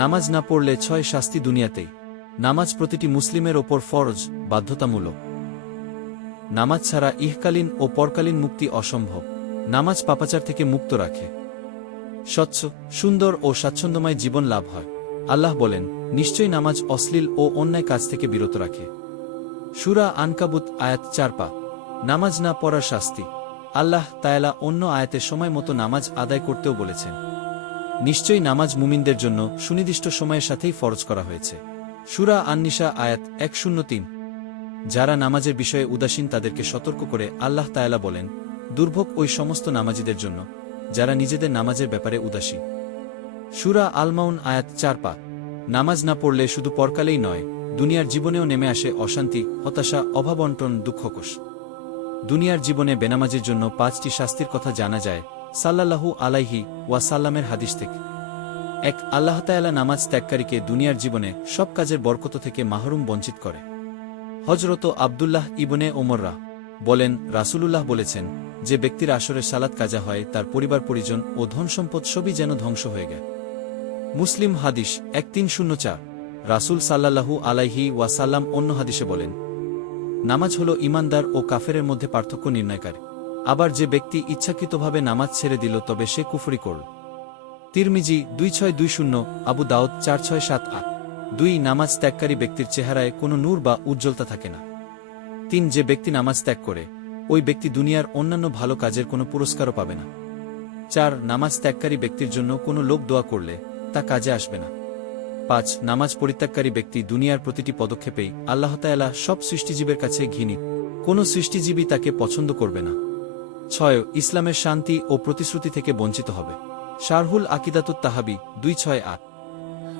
নামাজ না পড়লে 6 শাস্তি দুনিয়াতেই। নামাজ প্রতিটি মুসলিমের ওপর ফরজ, বাধ্যতামূলক। নামাজ ছাড়া ইহকালীন ও পরকালীন মুক্তি অসম্ভব। নামাজ পাপাচার থেকে মুক্ত রাখে। স্বচ্ছ, সুন্দর ও স্বাচ্ছন্দ্যময় জীবন লাভ হয়। আল্লাহ বলেন, নিশ্চয়ই নামাজ অশ্লীল ও অন্যায় কাজ থেকে বিরত রাখে। সূরা আনকাবুত আয়াত 4। নামাজ না পড়ার শাস্তি। আল্লাহ তাআলা অন্য আয়াতে সময় মতো নামাজ আদায় করতেও বলেছেন। নিশ্চয়ই নামাজ মুমিনদের জন্য সুনির্দিষ্ট সময়ের সাথেই ফরজ করা হয়েছে। সূরা আন-নিসা আয়াত 103। যারা নামাজের বিষয়ে উদাসীন তাদেরকে সতর্ক করে আল্লাহ তাআলা বলেন, দুর্ভোগ ওই সমস্ত নামাজীদের জন্য যারা নিজেদের নামাজের ব্যাপারে উদাসীন। সূরা আল-মাউন আয়াত 4। নামাজ না পড়লে শুধু পরকালেই নয়, দুনিয়ার জীবনেও নেমে আসে অশান্তি, হতাশা, অভাবন্টন, দুঃখকোষ। দুনিয়ার জীবনে বেনামাজের জন্য 5টি শাস্তির কথা জানা যায় সাল্লাল্লাহু আলাইহি ওয়াসাল্লামের হাদিস থেকে। 1. আল্লাহ তাআলা নামাজ ত্যাগকারীকে দুনিয়ার জীবনে সব কাজের বরকত থেকে মাহরুম বঞ্চিত করে। হযরত আব্দুল্লাহ ইবনে ওমর বলেন, রাসূলুল্লাহ বলেছেন, যে ব্যক্তির আসরের সালাত কাজা হয় তার পরিবার পরিজন ও ধনসম্পদ সবই যেন ধ্বংস হয়ে গেল। মুসলিম হাদিস 1304। রাসূল সাল্লাল্লাহু আলাইহি ওয়াসাল্লাম অন্য হাদিসে বলেন, নামাজ হল ঈমানদার ও কাফেরের মধ্যে পার্থক্য নির্ণয়কারী। আবার যে ব্যক্তি ইচ্ছাকৃতভাবে নামাজ ছেড়ে দিল তবে সে কুফরি করল। তিরমিজি 2620, আবু দাউদ 4678। 2. নামাজ ত্যাগকারী ব্যক্তির চেহারায় কোনো নূর বা উজ্জ্বলতা থাকে না। 3. যে ব্যক্তি নামাজ ত্যাগ করে ওই ব্যক্তি দুনিয়ার অন্যান্য ভালো কাজের কোনো পুরস্কারও পাবে না। 4. নামাজ ত্যাগকারী ব্যক্তির জন্য কোনো লোক দোয়া করলে তা কাজে আসবে না। 5. নামাজ পরিত্যাগকারী ব্যক্তি দুনিয়ার প্রতিটি পদক্ষেপেই আল্লাহ তাআলা সব সৃষ্টিজীবের কাছে ঘৃণিত। কোনো সৃষ্টিজীবী তাকে পছন্দ করবে না। 6. ইসলামের শান্তি ও প্রতিশ্রুতি থেকে বঞ্চিত হবে। শারহুল আকিদাতুত তাহাবি 268।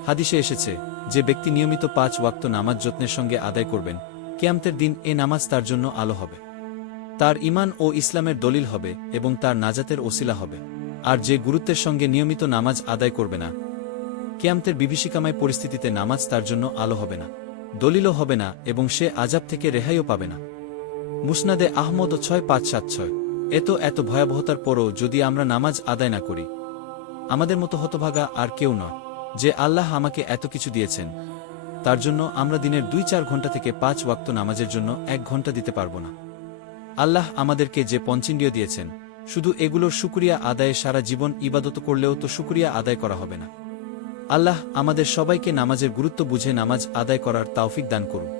হাদিসে এসেছে, যে ব্যক্তি নিয়মিত 5 ওয়াক্ত নামাজ যত্নের সঙ্গে আদায় করবেন, কিয়ামতের দিন এ নামাজ তার জন্য আলো হবে, তার ঈমান ও ইসলামের দলিল হবে এবং তার নাজাতের ওসিলা হবে। আর যে গুরুত্বের সঙ্গে নিয়মিত নামাজ আদায় করবে না, কিয়ামতের বিভীষিকাময় পরিস্থিতিতে নামাজ তার জন্য আলো হবে না, দলিলও হবে না এবং সে আযাব থেকে রেহাইও পাবে না। মুসনাদে আহমদ 6576। এত ভয়াবহতার পরও যদি আমরা নামাজ আদায় না করি, আমাদের মতো হতভাগা আর কেউ নয়। যে আল্লাহ আমাকে এত কিছু দিয়েছেন, তার জন্য আমরা দিনের 2-4 ঘণ্টা থেকে 5 ওয়াক্ত নামাজের জন্য 1 ঘণ্টা দিতে পারব না। আল্লাহ আমাদেরকে যে পঞ্চেন্দ্রিয় দিয়েছেন, শুধু এগুলোর শুকরিয়া আদায়ে সারা জীবন ইবাদত করলেও তো শুকরিয়া আদায় করা হবে না। আল্লাহ আমাদের সবাইকে নামাজের গুরুত্ব বুঝে নামাজ আদায় করার তাওফিক দান করুন।